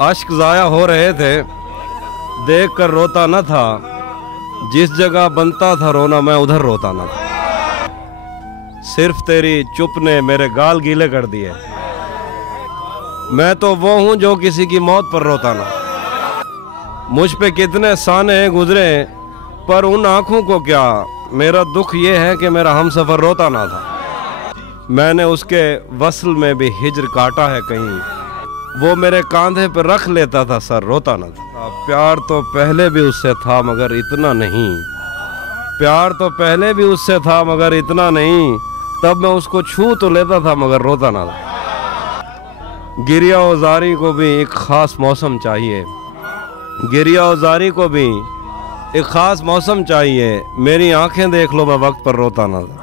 अश्क ज़ाया हो रहे थे, देख कर रोता न था। जिस जगह बनता था रोना, मैं उधर रोता न था। सिर्फ तेरी चुप ने मेरे गाल गीले कर दिए। मैं तो वो हूँ जो किसी की मौत पर रोता ना। मुझ पे कितने साने गुजरे, पर उन आँखों को क्या। मेरा दुख ये है कि मेरा हमसफ़र रोता ना था। मैंने उसके वस्ल में भी हिज्र काटा है कहीं, वो मेरे कांधे पे रख लेता था सर, रोता ना था। प्यार तो पहले भी उससे था मगर इतना नहीं। प्यार तो पहले भी उससे था मगर इतना नहीं। तब मैं उसको छू तो लेता था मगर रोता ना था। गिरिया औजारी को भी एक ख़ास मौसम चाहिए। गिरिया औजारी को भी एक ख़ास मौसम चाहिए। मेरी आंखें देख लो, मैं वक्त पर रोता ना था।